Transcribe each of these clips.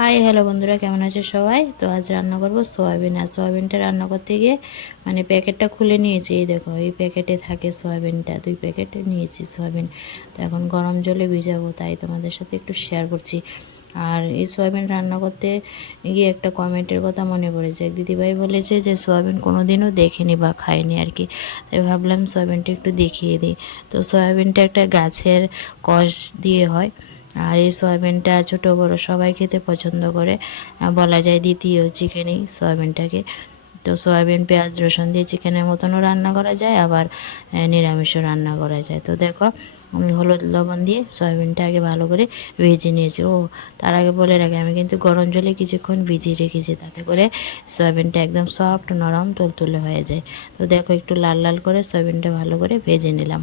High, hello বন্ধুরা, কেমন আছে সবাই? তো আজ রান্না করব সোয়াবিন। আর সোয়াবিনটা রান্না করতে গিয়ে মানে প্যাকেটটা খুলে নিয়েছি। এই দেখো, এই প্যাকেটে থাকে সোয়াবিনটা। দুই প্যাকেটে নিয়েছি সোয়াবিন। তো এখন গরম জলে ভিজাবো, তাই তোমাদের সাথে একটু শেয়ার করছি। আর এই সোয়াবিন রান্না করতে গিয়ে একটা কমেন্টের কথা মনে পড়েছে। এক দিদিভাই বলেছে যে, সোয়াবিন কোনো দিনও দেখেনি বা খায়নি আর কি। তাই ভাবলাম সোয়াবিনটা একটু দেখিয়ে দিই। তো সয়াবিনটা একটা গাছের কষ দিয়ে হয়। আর এই সয়াবিনটা ছোটো, বড়ো সবাই খেতে পছন্দ করে। বলা যায় দ্বিতীয় চিকেনই সয়াবিনটাকে। তো সয়াবিন, পেঁয়াজ, রসুন দিয়ে চিকেনের মতনও রান্না করা যায়, আবার নিরামিষও রান্না করা যায়। তো দেখো, আমি হলুদ লবণ দিয়ে সয়াবিনটা আগে ভালো করে ভেজে নিয়েছি। ও, তার আগে বলে রাখি, আমি কিন্তু গরম জলে কিছুক্ষণ ভিজিয়ে রেখেছি, তাতে করে সয়াবিনটা একদম সফট, নরম, তুলতুলে হয়ে যায়। তো দেখো, একটু লাল লাল করে সয়াবিনটা ভালো করে ভেজে নিলাম।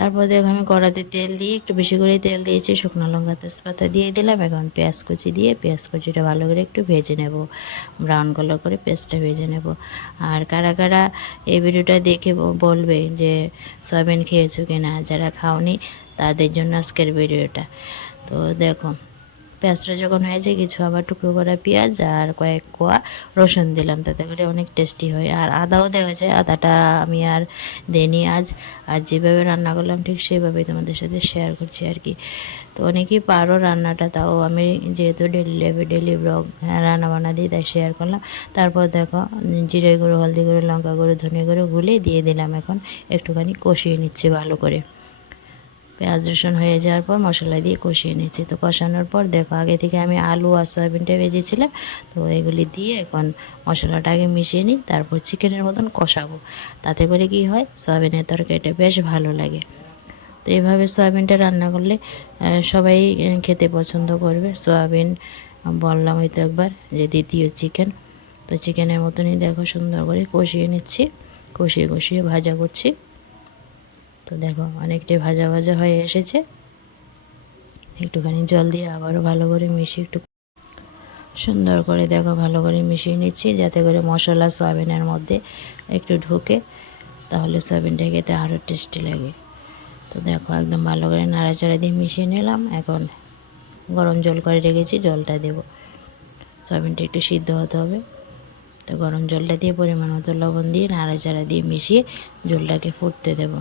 তারপর দেখো আমি কড়াতে তেল দিয়ে একটু বেশি করে তেল দিয়েছি, শুকনো লঙ্কা তেজপাতা দিয়ে দিলাম। এখন পেঁয়াজ কুচি দিয়ে পেঁয়াজ কুচিটা ভালো করে একটু ভেজে নেব। ব্রাউন কালার করে পেঁয়াজটা ভেজে নেব। আর কারা কারা এই ভিডিওটা দেখে বলবে যে সয়াবিন খেয়েছো কি না যারা খাওনি তাদের জন্য আজকের ভিডিওটা। তো দেখো পেঁয়াজটা যখন হয়েছে, কিছু আবার টুকরো করা পেঁয়াজ আর কয়েক কোয়া রসুন দিলাম, তাতে করে অনেক টেস্টি হয়। আর আদাও দেওয়া যায়, আদাটা আমি আর দেনি আজ। আর যেভাবে রান্না করলাম, ঠিক সেভাবেই তোমাদের সাথে শেয়ার করছি আর কি। তো অনেকেই পারো রান্নাটা, তাও আমি যেহেতু ডেলি লেবে ডেলি ব্লগ রান্না বান্না দিই তাই শেয়ার করলাম। তারপর দেখো, জিরে গুঁড়ো, হলদি গুঁড়ো, লঙ্কা গুঁড়ো, ধনে গুঁড়ো, গুলে দিয়ে দিলাম এখন, একটুখানি কষিয়ে নিচ্ছে ভালো করে। পেঁয়াজ রসুন হয়ে যাওয়ার পর মশলা দিয়ে কষিয়ে নিচ্ছি তো কষানোর পর দেখো, আগে থেকে আমি আলু আর সয়াবিনটা ভেজেছিলাম। তো এগুলি দিয়ে এখন মশলাটা আগে মিশিয়ে নিই, তারপর চিকেনের মতন কষাবো। তাতে করে কি হয়, সয়াবিনের তরকারিটা বেশ ভালো লাগে। তো এইভাবে সয়াবিনটা রান্না করলে সবাই খেতে পছন্দ করবে। সয়াবিন বললাম হয়তো একবার যে দ্বিতীয় চিকেন। তো চিকেনের মতনই দেখো সুন্দর করে কষিয়ে নিচ্ছি। কষিয়ে কষিয়ে ভাজা করছি। তো দেখো, অনেকটাই ভাজা ভাজা হয়ে এসেছে। একটুখানি জল দিয়ে আবারও ভালো করে মিশিয়ে একটু সুন্দর করে দেখো, ভালো করে মিশিয়ে নিচ্ছি, যাতে করে মশলা সয়াবিনের মধ্যে একটু ঢুকে, তাহলে সয়াবিনটা খেতে আরও টেস্টি লাগে। তো দেখো, একদম ভালো করে নাড়াচাড়া দিয়ে মিশিয়ে নিলাম। এখন গরম জল করে রেখেছি, জলটা দেব। সয়াবিনটা একটু সিদ্ধ হতে হবে। তো গরম জলটা দিয়ে পরিমাণ মতো লবণ দিয়ে নাড়াচাড়া দিয়ে মিশিয়ে জলটাকে ফুটতে দেবো।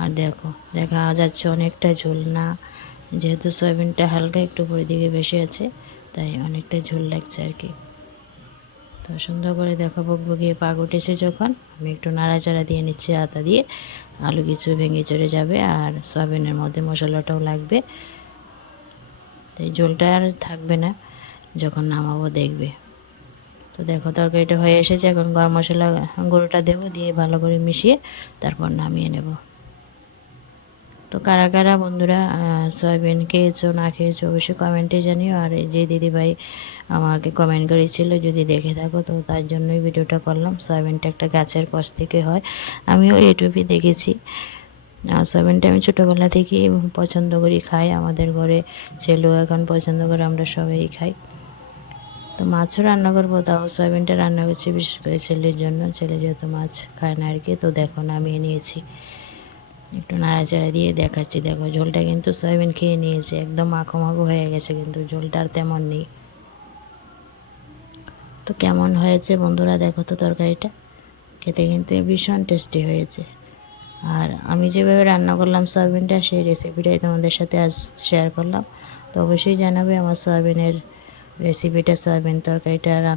আর দেখো, দেখা যাচ্ছে অনেকটা ঝোল না যেহেতু সয়াবিনটা হালকা একটু উপরের দিকে বেশি আছে, তাই অনেকটা ঝোল লাগছে আর কি। তো সুন্দর করে দেখো বকবকিয়ে পাক উঠেছে যখন, আমি একটু নাড়াচাড়া দিয়ে নিচ্ছি আতা দিয়ে। আলু কিছু ভেঙে চড়ে যাবে আর সয়াবিনের মধ্যে মশলাটাও লাগবে। তো এই ঝোলটা আর থাকবে না, যখন নামাবো দেখবে। তো দেখো, তরকারিটা হয়ে এসেছে, এখন গরম মশলা গুঁড়োটা দেবো দিয়ে ভালো করে মিশিয়ে তারপর নামিয়ে নেব। তো কারা কারা বন্ধুরা সয়াবিন খেয়েছো না খেয়েছো অবশ্যই কমেন্টে জানিও। আর যে দিদিভাই আমাকে কমেন্ট করেছিল, যদি দেখে থাকো, তো তার জন্যই ভিডিওটা করলাম। সয়াবিনটা একটা গাছের কষ থেকে হয়। আমিও ইউটিউবে দেখেছি। সয়াবিনটা আমি ছোটোবেলা থেকেই পছন্দ করি, খাই। আমাদের ঘরে ছেলেও এখন পছন্দ করে, আমরা সবাই খাই। তো মাছও রান্না করব, তাও সয়াবিনটা রান্না করছি, বিশেষ করে ছেলের জন্য। ছেলে যেহেতু মাছ খায় না আর কি, তো দেখো নামিয়ে নিয়েছি। একটু নাড়াচাড়া দিয়ে দেখাচ্ছি। দেখো, ঝোলটা কিন্তু সয়াবিন খেয়ে নিয়েছে, একদম মাখো মাখো হয়ে গেছে কিন্তু ঝোলটা আর তেমন নেই। তো কেমন হয়েছে বন্ধুরা, দেখো তো তরকারিটা? খেতে কিন্তু ভীষণ টেস্টি হয়েছে। আর আমি যেভাবে রান্না করলাম সয়াবিনটা, সেই রেসিপিটাই তোমাদের সাথে আজ শেয়ার করলাম। তো অবশ্যই জানাবে আমার সয়াবিনের রেসিপিটা সয়াবিন তরকারিটা রান্না